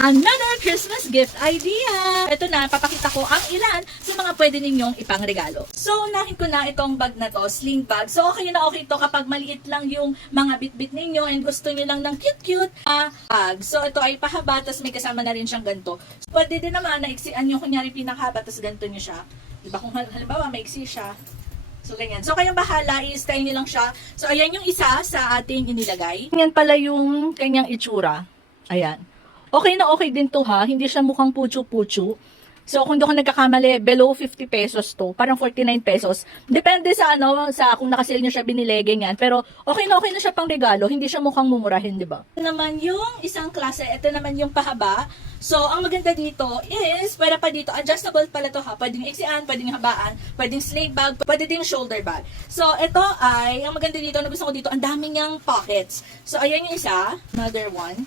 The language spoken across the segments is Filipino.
Another Christmas gift idea! Ito na, papakita ko ang ilan sa mga pwede ninyong ipangregalo. So, unahin ko na itong bag na to, sling bag. So, okay na okay to kapag maliit lang yung mga bit-bit ninyo and gusto nyo lang ng cute-cute bag. So, ito ay pahaba, tas may kasama na rin siyang ganito. So, pwede din naman na iksian nyo, kunyari pinakahaba, tas ganito nyo siya. Diba kung halimbawa maiksi siya. So, ganyan. So, kayong bahala, i-style nyo lang siya. So, ayan yung isa sa ating inilagay. Ganyan pala yung kanyang itsura. Ayan. Okay na okay din to ha. Hindi siya mukhang puchu-puchu. So, kung di ako nagkakamali, below 50 pesos to. Parang 49 pesos. Depende sa sa kung nakasale nyo siya binili, ganyan. Pero, okay na siya pang regalo. Hindi siya mukhang mumurahin, di ba? Ito naman yung isang klase. Ito naman yung pahaba. So, ang maganda dito is, pwede pa dito, adjustable pala to ha. Pwedeng iksian, pwedeng habaan, pwedeng sling bag, pwede ding shoulder bag. So, ito ay, ang maganda dito, nagustuhan ko dito, ang daming niyang pockets. So, ayan yung isa. Another one.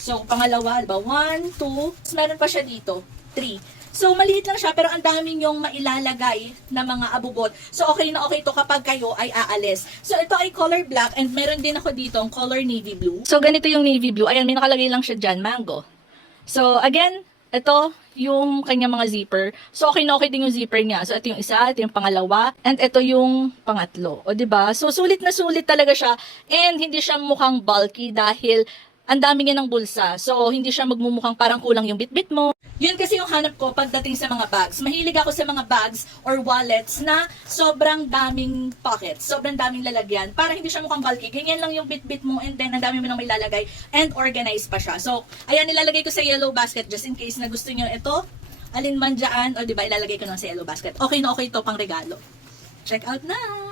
So, pangalawa, diba? 1, 2, meron pa siya dito, 3. So, maliit lang siya, pero ang daming yung mailalagay na mga abubot. So, okay na okay to kapag kayo ay aalis. So, ito ay color black, and meron din ako dito ang color navy blue. So, ganito yung navy blue. Ayan, may nakalagay lang siya dyan, mango. So, again, ito yung kanyang mga zipper. So, okay na okay din yung zipper niya. So, ito yung isa, ito yung pangalawa, and ito yung pangatlo. O, diba? So, sulit na sulit talaga siya, and hindi siya mukhang bulky dahil ang dami niya ng bulsa. So, hindi siya magmumukhang parang kulang yung bit-bit mo. Yun kasi yung hanap ko pagdating sa mga bags. Mahilig ako sa mga bags or wallets na sobrang daming pockets, sobrang daming lalagyan, para hindi siya mukhang bulky. Ganyan lang yung bit-bit mo, and then ang dami mo nang may lalagay, and organized pa siya. So, ayan, nilalagay ko sa yellow basket just in case na gusto nyo ito, alin man dyan, o diba, ilalagay ko lang sa yellow basket. Okay na okay to pang regalo. Check out na!